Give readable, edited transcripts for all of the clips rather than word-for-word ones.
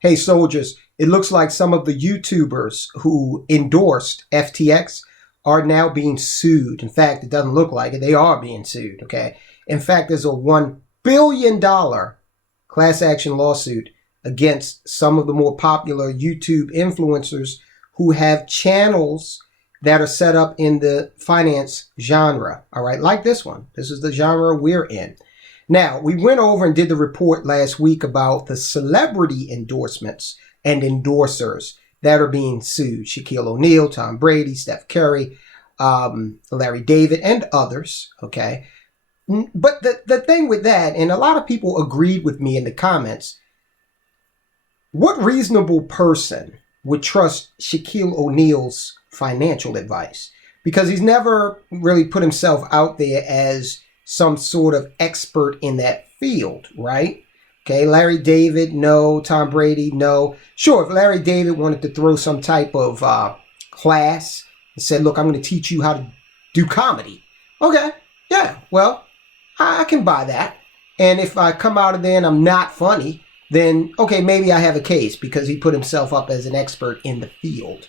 Hey, soldiers, it looks like some of the YouTubers who endorsed FTX are now being sued. In fact, it doesn't look like it. They are being sued, okay? In fact, there's a $1 billion class action lawsuit against some of the more popular YouTube influencers who have channels that are set up in the finance genre, all right? Like this one. This is the genre we're in. Now, we went over and did the report last week about the celebrity endorsements and endorsers that are being sued. Shaquille O'Neal, Tom Brady, Steph Curry, Larry David, and others, okay? But the thing with that, and a lot of people agreed with me in the comments, what reasonable person would trust Shaquille O'Neal's financial advice? Because he's never really put himself out there as some sort of expert in that field, right? Okay, Larry David, no. Tom Brady, no. Sure, if Larry David wanted to throw some type of class and said, look, I'm going to teach you how to do comedy. Okay, yeah, well, I can buy that. And if I come out of there and I'm not funny, then, okay, maybe I have a case because he put himself up as an expert in the field.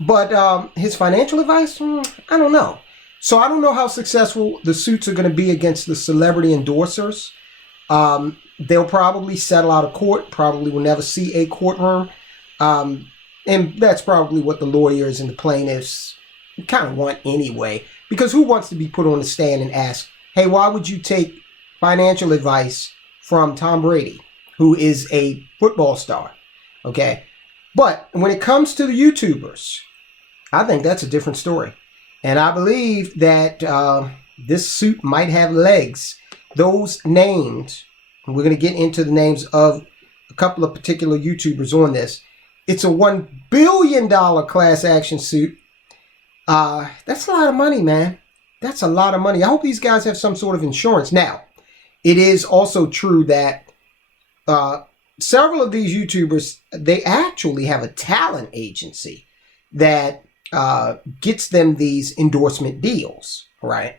But his financial advice, I don't know. So I don't know how successful the suits are going to be against the celebrity endorsers. They'll probably settle out of court, probably will never see a courtroom. And that's probably what the lawyers and the plaintiffs kind of want anyway. Because who wants to be put on the stand and ask, hey, why would you take financial advice from Tom Brady, who is a football star? Okay. But when it comes to the YouTubers, I think that's a different story. And I believe that this suit might have legs. Those names, and we're going to get into the names of a couple of particular YouTubers on this. It's a $1 billion class action suit. That's a lot of money, man. That's a lot of money. I hope these guys have some sort of insurance. Now, it is also true that several of these YouTubers, they actually have a talent agency that gets them these endorsement deals, right?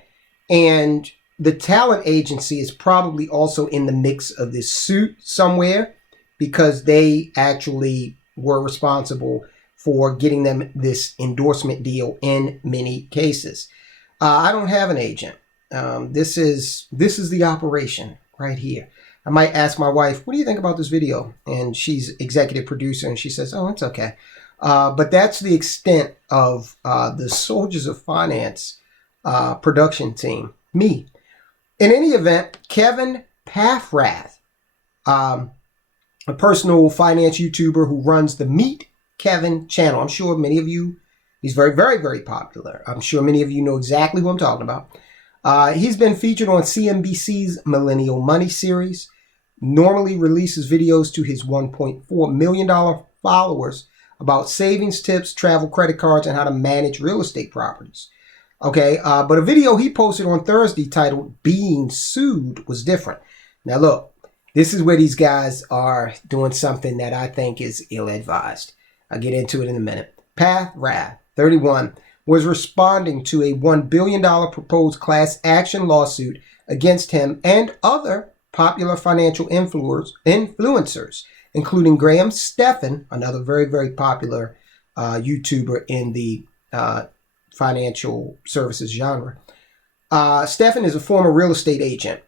And the talent agency is probably also in the mix of this suit somewhere because they actually were responsible for getting them this endorsement deal in many cases. I don't have an agent. This is the operation right here. I might ask my wife, what do you think about this video? And she's executive producer and she says, oh, it's okay. But that's the extent of the Soldiers of Finance production team. Me. In any event, Kevin Paffrath, a personal finance YouTuber who runs the Meet Kevin channel. I'm sure many of you, he's very, very, very popular. I'm sure many of you know exactly who I'm talking about. He's been featured on CNBC's Millennial Money series, normally releases videos to his $1.4 million followers about savings tips, travel credit cards, and how to manage real estate properties. Okay, but a video he posted on Thursday titled Being Sued was different. Now look, this is where these guys are doing something that I think is ill-advised. I'll get into it in a minute. Paffrath, 31, was responding to a $1 billion proposed class action lawsuit against him and other popular financial influencers, including Stephan, another very, very popular YouTuber in the financial services genre. Stephan is a former real estate agent,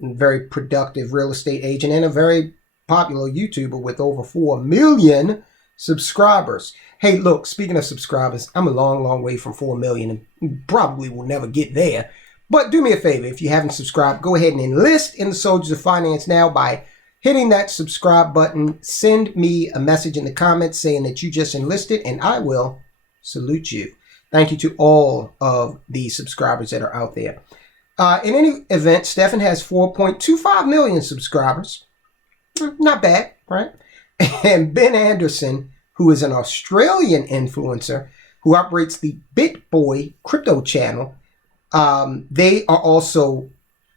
very productive real estate agent, and a very popular YouTuber with over 4 million subscribers. Hey, look, speaking of subscribers, I'm a long, long way from 4 million and probably will never get there. But do me a favor, if you haven't subscribed, go ahead and enlist in the Soldiers of Finance now by hitting that subscribe button. Send me a message in the comments saying that you just enlisted, and I will salute you. Thank you to all of the subscribers that are out there. In any event, Stephan has 4.25 million subscribers. Not bad, right? And Ben Anderson, who is an Australian influencer who operates the BitBoy crypto channel, they are also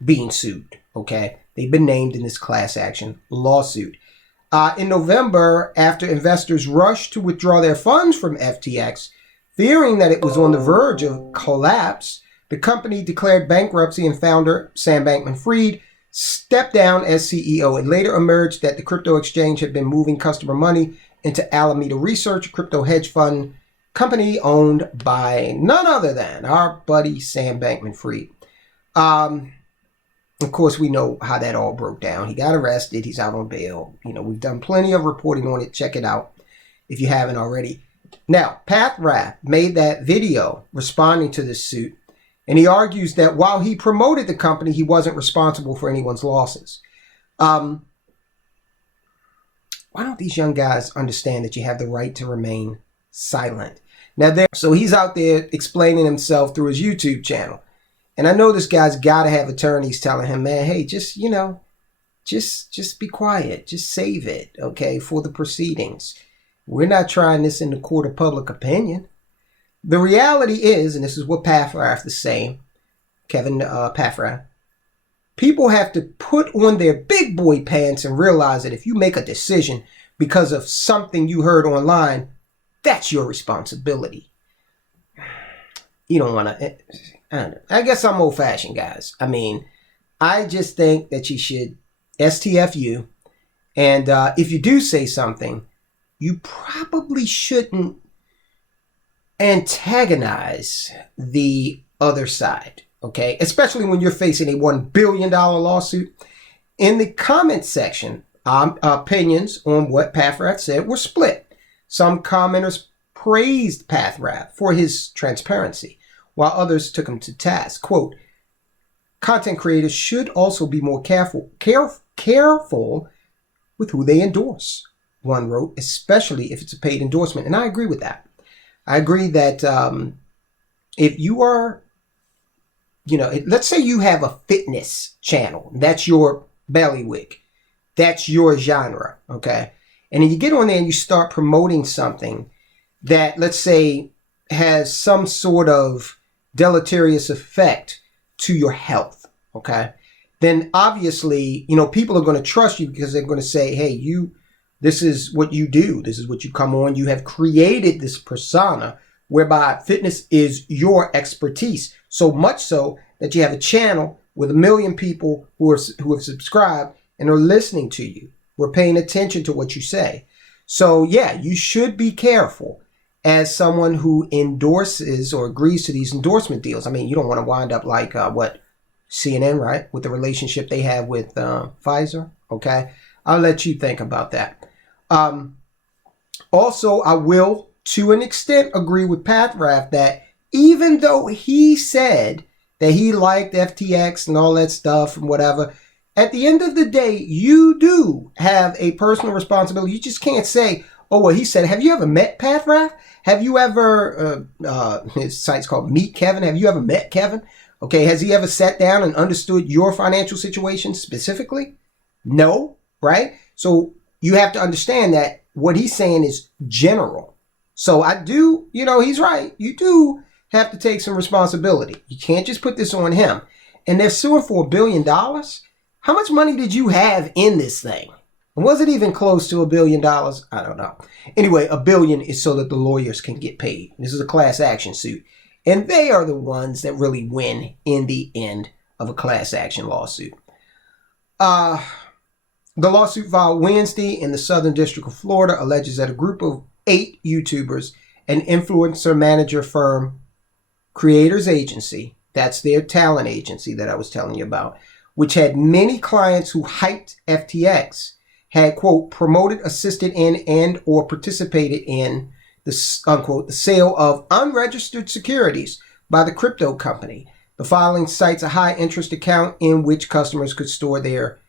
being sued, okay? They've been named in this class action lawsuit. In November, after investors rushed to withdraw their funds from FTX, fearing that it was on the verge of collapse, the company declared bankruptcy and founder Sam Bankman-Fried stepped down as CEO. It later emerged that the crypto exchange had been moving customer money into Alameda Research, a crypto hedge fund company owned by none other than our buddy Sam Bankman-Fried. Of course, we know how that all broke down. He got arrested. He's out on bail. We've done plenty of reporting on it. Check it out if you haven't already. Now, Pat Rath made that video responding to this suit, and he argues that while he promoted the company, he wasn't responsible for anyone's losses. Why don't these young guys understand that you have the right to remain silent? Now, so he's out there explaining himself through his YouTube channel. And I know this guy's got to have attorneys telling him, man, hey, just be quiet. Just save it, okay, for the proceedings. We're not trying this in the court of public opinion. The reality is, and this is what Paffrath is saying, Kevin Paffrath, people have to put on their big boy pants and realize that if you make a decision because of something you heard online, that's your responsibility. You don't want to... I don't know. I guess I'm old-fashioned, guys. I mean, I just think that you should STFU. And if you do say something, you probably shouldn't antagonize the other side, okay? Especially when you're facing a $1 billion lawsuit. In the comment section, opinions on what Paffrath said were split. Some commenters praised Paffrath for his transparency, while others took him to task. Quote, content creators should also be more careful with who they endorse, one wrote, especially if it's a paid endorsement. And I agree with that. I agree that if you are, let's say you have a fitness channel, that's your bailiwick, that's your genre, okay? And then you get on there and you start promoting something that, let's say, has some sort of deleterious effect to your health, okay? Then obviously, people are going to trust you because they're going to say, hey, this is what you do. This is what you come on. You have created this persona whereby fitness is your expertise. So much so that you have a channel with 1 million people who have subscribed and are listening to you. We're paying attention to what you say. So yeah, you should be careful as someone who endorses or agrees to these endorsement deals. I mean, you don't want to wind up like CNN, right? With the relationship they have with Pfizer. Okay. I'll let you think about that. Also, I will, to an extent, agree with Paffrath that even though he said that he liked FTX and all that stuff and whatever, at the end of the day, you do have a personal responsibility. You just can't say, oh, well, he said, have you ever met Paffrath? Have you ever, his site's called Meet Kevin. Have you ever met Kevin? Okay, has he ever sat down and understood your financial situation specifically? No, right? So you have to understand that what he's saying is general. So I do, he's right. You do have to take some responsibility. You can't just put this on him. And they're suing for $1 billion. How much money did you have in this thing? Was it even close to $1 billion? I don't know. Anyway, $1 billion is so that the lawyers can get paid. This is a class action suit. And they are the ones that really win in the end of a class action lawsuit. The lawsuit filed Wednesday in the Southern District of Florida alleges that a group of 8 YouTubers and influencer manager firm Creators Agency, that's their talent agency that I was telling you about, which had many clients who hyped FTX, had, quote, promoted, assisted in, and or participated in the, unquote, the sale of unregistered securities by the crypto company. The filing cites a high interest account in which customers could store their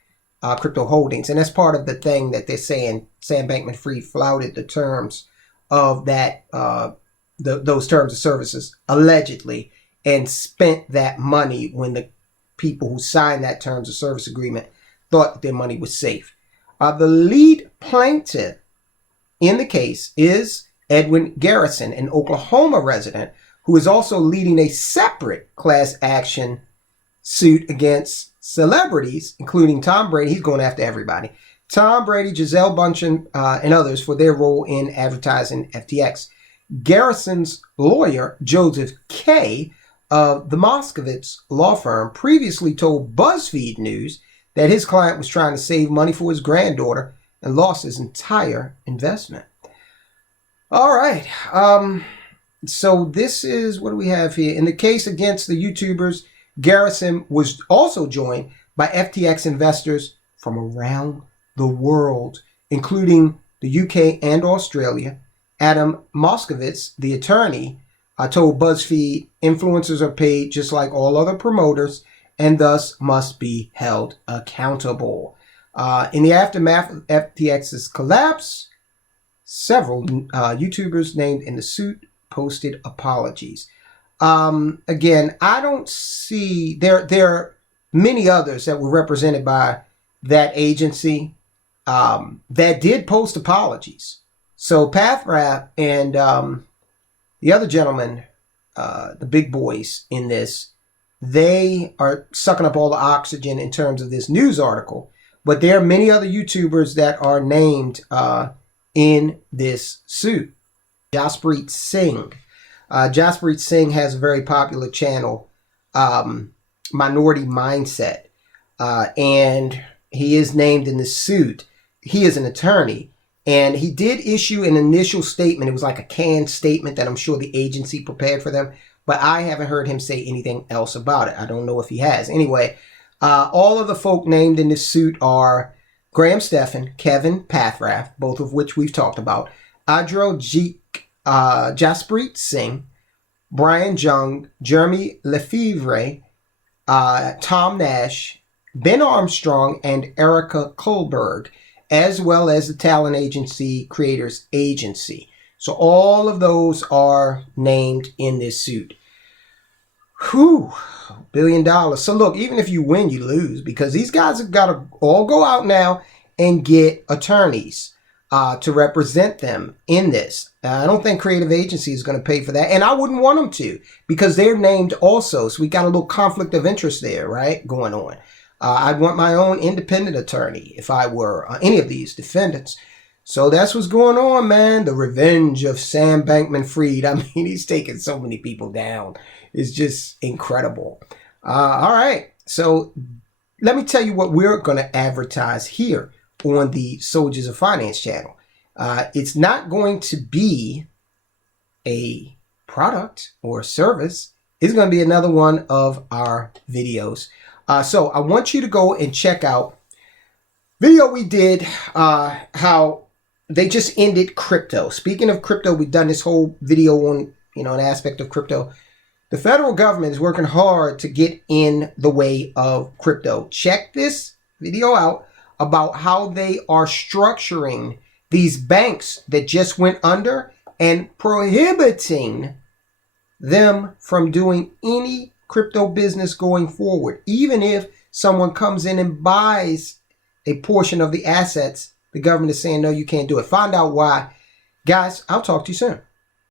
crypto holdings. And that's part of the thing that they're saying. Sam Bankman-Fried flouted the terms of that, those terms of services, allegedly, and spent that money when the people who signed that terms of service agreement thought that their money was safe. The lead plaintiff in the case is Edwin Garrison, an Oklahoma resident who is also leading a separate class action suit against celebrities, including Tom Brady. He's going after everybody. Tom Brady, Gisele Bundchen, and others for their role in advertising FTX. Garrison's lawyer, Joseph Kay, of the Moskowitz law firm, previously told BuzzFeed News that his client was trying to save money for his granddaughter and lost his entire investment. All right. So this is what do we have here? In the case against the YouTubers, Garrison was also joined by FTX investors from around the world, including the UK and Australia. Adam Moskowitz, the attorney, told BuzzFeed influencers are paid just like all other promoters and thus must be held accountable. In the aftermath of FTX's collapse, several YouTubers named in the suit posted apologies. Again, I don't see, there are many others that were represented by that agency that did post apologies. So Pathrath and the other gentleman, the big boys in this, they are sucking up all the oxygen in terms of this news article. But there are many other YouTubers that are named in this suit. Jaspreet Singh. Jaspreet Singh has a very popular channel, Minority Mindset. And he is named in the suit. He is an attorney. And he did issue an initial statement. It was like a canned statement that I'm sure the agency prepared for them. But I haven't heard him say anything else about it. I don't know if he has. Anyway, all of the folk named in this suit are Graham Stephan, Kevin Pathrath, both of which we've talked about, Adrojik Jaspreet Singh, Brian Jung, Jeremy Lefevre, Tom Nash, Ben Armstrong, and Erica Kohlberg, as well as the talent agency Creators Agency. So all of those are named in this suit. Whew, $1 billion. So look, even if you win, you lose, because these guys have got to all go out now and get attorneys to represent them in this. I don't think Creative Agency is going to pay for that. And I wouldn't want them to, because they're named also. So we got a little conflict of interest there, right, going on. I'd want my own independent attorney if I were any of these defendants. So that's what's going on, man. The revenge of Sam Bankman-Fried. I mean, he's taking so many people down. It's just incredible. All right. So let me tell you what we're going to advertise here on the Soldiers of Finance channel. It's not going to be a product or a service. It's going to be another one of our videos. So I want you to go and check out video we did, how they just ended crypto. Speaking of crypto, we've done this whole video on, an aspect of crypto. The federal government is working hard to get in the way of crypto. Check this video out about how they are structuring these banks that just went under and prohibiting them from doing any crypto business going forward. Even if someone comes in and buys a portion of the assets, the government is saying, no, you can't do it. Find out why. Guys, I'll talk to you soon.